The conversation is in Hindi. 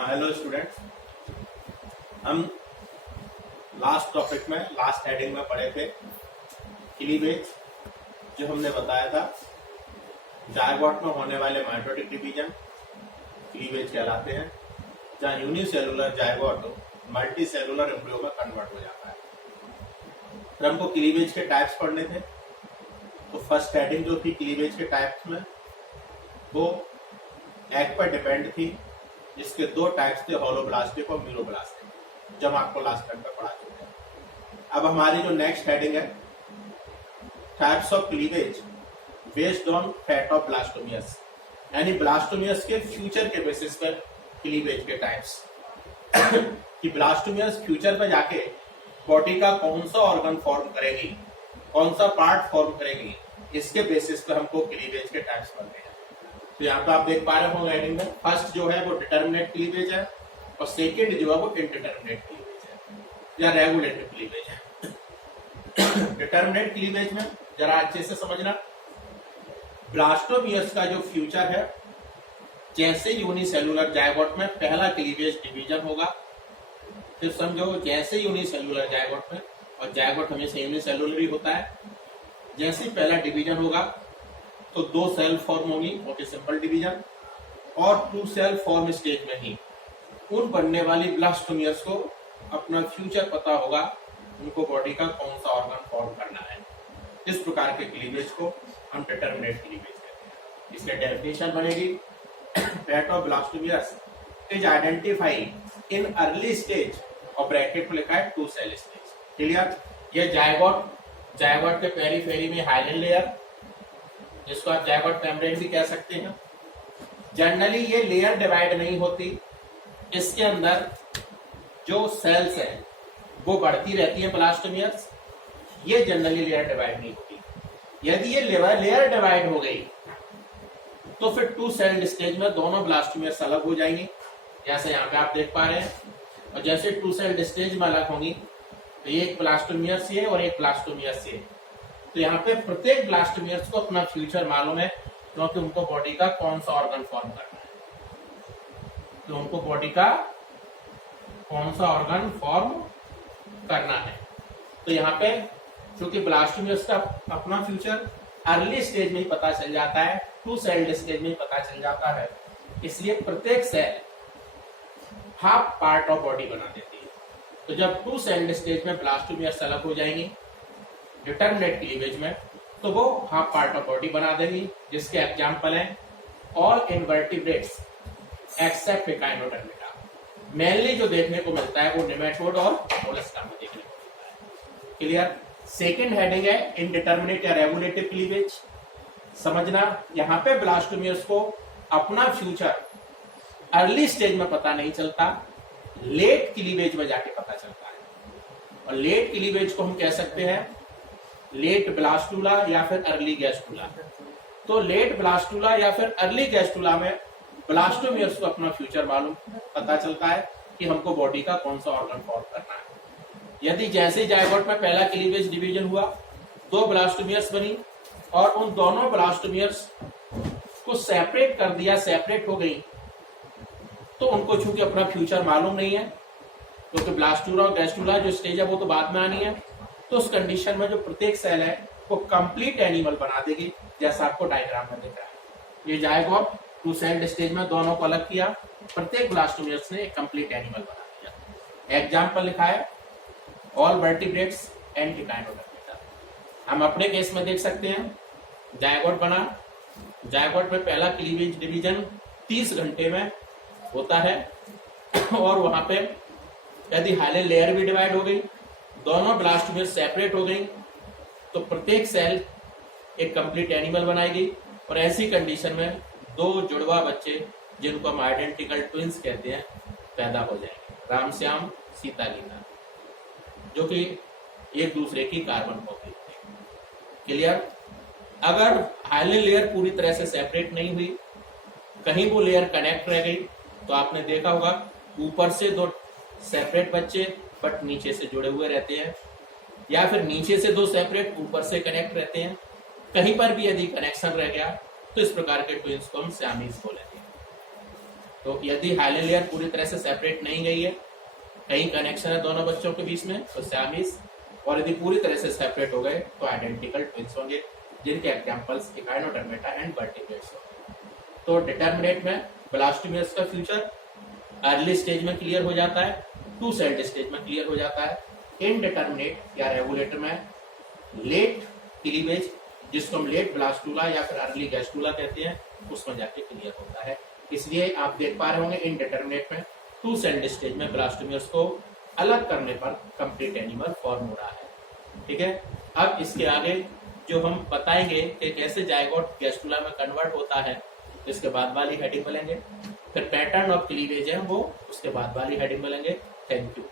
Hello students. हम लास्ट टॉपिक में लास्ट हेडिंग में पढ़े थे क्लीवेज, जो हमने बताया था जायगोट में होने वाले माइटोटिक डिवीजन क्लीवेज कहलाते हैं, जहाँ unicellular zygote multi cellular embryo में कन्वर्ट हो जाता है। फिर हमको क्लीवेज के टाइप्स पढ़ने थे। तो फर्स्ट हेडिंग जो थी क्लीवेज के टाइप्स में, वो एग पर डिपेंड थी, जिसके दो टाइप्स थे, होलोब्लास्टिक और मीलोब्लास्टिक, जब आपको लास्ट टाइम पे पढ़ा चुके हैं। अब हमारी जो नेक्स्ट हेडिंग है types of cleavage based on fate of blastomeres, यानी ब्लास्टोमियस के फ्यूचर के बेसिस पर क्लीवेज के टाइप्स कि ब्लास्टोमियस फ्यूचर पे जाके बॉडी का कौन सा ऑर्गन फॉर्म करेगी, कौन सा पार्ट फॉर्म करेगी, इसके बेसिस पे हमको क्लीवेज के टाइप्स पढ़ने हैं। तो यहाँ पे आप देख पा रहे होंगे हेडिंग में, फर्स्ट जो है वो डिटर्मिनेट क्लीवेज है और सेकेंड जो है वो इनडिटर्मिनेट क्लीवेज है या रेगुलेटिव क्लीवेज है। डिटर्मिनेट क्लीवेज में जरा अच्छे से समझना, ब्लास्टोमियस का जो फ्यूचर है, जैसे यूनिसेलुलर जायगोट में पहला क्लीवेज डिवीजन होगा, फिर समझो जैसे यूनिसेलुलर जायगोट में, और जायगोट हमेशा यूनिसेलुलर ही होता है, जैसे ही पहला डिवीजन होगा तो दो सेल फॉर्म होगी, मोटे सिंपल डिवीजन, और टू सेल फॉर्म स्टेज में ही उन बनने वाली ब्लास्टोमियस को अपना फ्यूचर पता होगा, उनको बॉडी का कौन सा ऑर्गन फॉर्म करना है। इस प्रकार के क्लीवेज को हम डिटर्मिनेट क्लीवेज कहते हैं। इसकी डेफिनेशन बनेगी, fate of blastomeres is identified in early stage, और ब्रैकेट में लिखा है टू सेल स्टेज। क्लियर? ये जायगोट के पेरीफेरी में हाइलेन लेयर, जिसको आप जायगोट मेम्ब्रेन भी कह सकते हैं। जनरली ये लेयर डिवाइड नहीं होती, इसके अंदर जो सेल्स हैं वो बढ़ती रहती है ब्लास्टोमियस, ये जनरली लेयर डिवाइड नहीं होती। यदि ये लेयर डिवाइड हो गई तो फिर टू सेल्ड स्टेज में दोनों ब्लास्टोमियस अलग हो जाएंगी, जैसे यहाँ पे आप देख पा रहे हैं। और जैसे टू सेल्ड स्टेज में अलग होंगी तो ये एक ब्लास्टोमियस से और एक ब्लास्टोमियस से, तो यहाँ पे प्रत्येक ब्लास्टोमियस को अपना फ्यूचर मालूम है, क्योंकि उनको बॉडी का कौन सा ऑर्गन फॉर्म करना है, तो उनको बॉडी का कौन सा ऑर्गन फॉर्म करना है। तो यहाँ पे क्योंकि ब्लास्टोमियस का अपना फ्यूचर अर्ली स्टेज में ही पता चल जाता है, टू सेल्ड स्टेज में ही पता चल जाता है, इसलिए प्रत्येक cell half part of body बना देती है। तो जब टू सेल्ड स्टेज में ब्लास्टोमियस अलग हो जाएंगी डिटर्मिनेट क्लीवेज में, तो वो हाफ पार्ट ऑफ बॉडी बना देंगी, जिसके एग्जाम्पल हैं ऑल इनवर्टिब्रेट्स एक्सेप्ट एकाइनोडर्मिटा। मेनली जो देखने को मिलता है वो नेमेटोड और मोलस्का में देखने को मिलता है। क्लियर? सेकेंड हेडिंग है इनडिटर्मिनेट या रेगुलेटिव क्लीवेज। समझना, यहाँ पे ब्लास्टोमियस को अपना फ्यूचर अर्ली स्टेज में पता नहीं चलता, लेट क्लीवेज में जाके पता चलता है। और लेट क्लीवेज को हम कह सकते हैं लेट ब्लास्टुला या फिर अर्ली गैस्टुला। तो लेट ब्लास्टुला या फिर अर्ली गैस्टुला में ब्लास्टोमियस को अपना फ्यूचर मालूम पता चलता है कि हमको बॉडी का कौन सा ऑर्गन फॉर्म करना है। यदि जैसे जायगोट में पहला क्लीवेज डिवीजन हुआ, दो ब्लास्टोमियस बनी और उन दोनों ब्लास्टोमियस को सेपरेट कर दिया, सेपरेट हो गई, तो उनको चूंकि अपना फ्यूचर मालूम नहीं है, क्योंकि ब्लास्टुला और गैस्टुला जो स्टेज है वो तो बाद में आनी है, तो उस कंडीशन में जो प्रत्येक सेल है वो कंप्लीट एनिमल बना देगी, जैसा आपको डायग्राम में दिख रहा है। ये जायगोट टू सेल्ड स्टेज में दोनों को अलग किया, प्रत्येक ब्लास्टोमियस ने एक कंप्लीट एनिमल बना दिया। एग्जाम्पल लिखा है ऑल वर्टिब्रेट्स एंड एकाइनोडर्मिटा। हम अपने केस में देख सकते हैं, जायगोट बना, जायगोट में पहला क्लीवेज डिवीजन 30 घंटे में होता है, और वहां पे यदि हाइलेन लेयर भी डिवाइड हो गई, दोनों ब्लास्टोमियस सेपरेट हो गई, तो प्रत्येक सेल एक कंप्लीट एनिमल बनाएगी। और ऐसी कंडीशन में दो जुड़वा बच्चे, जिनको हम आइडेंटिकल ट्विंस कहते हैं, पैदा हो जाएंगे, रामश्याम सीता लीना, जो कि एक दूसरे की कार्बन कॉपी। क्लियर? अगर हाइलेन लेयर पूरी तरह से सेपरेट नहीं हुई, कहीं वो लेयर कनेक्ट रह गई, तो आपने देखा होगा ऊपर से दो सेपरेट बच्चे बट नीचे से जुड़े हुए रहते हैं, या फिर नीचे से दो सेपरेट ऊपर से कनेक्ट रहते हैं। कहीं पर भी यदि कनेक्शन रह गया तो इस प्रकार के ट्विंस को हम सियामीज बोलेंगे। तो यदि हाइलर लेयर पूरी तरह से सेपरेट नहीं गई है, कहीं कनेक्शन है दोनों बच्चों के बीच में, तो सियामीज, और यदि पूरी तरह से सेपरेट हो गए तो आइडेंटिकल ट्विंस होंगे, जिनके एग्जांपल्स इकाइनोडर्मेटा एंड वर्टिब्रेट्स होंगे। तो डिटर्मिनेट में ब्लास्टोमियर्स का फ्यूचर अर्ली स्टेज में क्लियर हो जाता है, टू सेल्ड स्टेज में क्लियर हो जाता है। इनडिटर्मिनेट या रेगुलेटर में लेट क्लीवेज, जिसको हम लेट ब्लास्टूला या फिर अर्ली गैस्टूला कहते हैं, उसमें जाके क्लियर होता है। इसलिए आप देख पा रहे होंगे इनडिटर्मिनेट में टू सेल्ड स्टेज में ब्लास्टोमियर्स को अलग करने पर कंप्लीट एनिमल फॉर्म हो रहा है। ठीक है, अब इसके आगे जो हम बताएंगे कि कैसे जायगोट गैस्टूला में कन्वर्ट होता है, इसके बाद वाली हेडिंग मिलेंगे। फिर पैटर्न ऑफ क्लीवेज है वो उसके बाद वाली हेडिंग मिलेंगे। Thank you.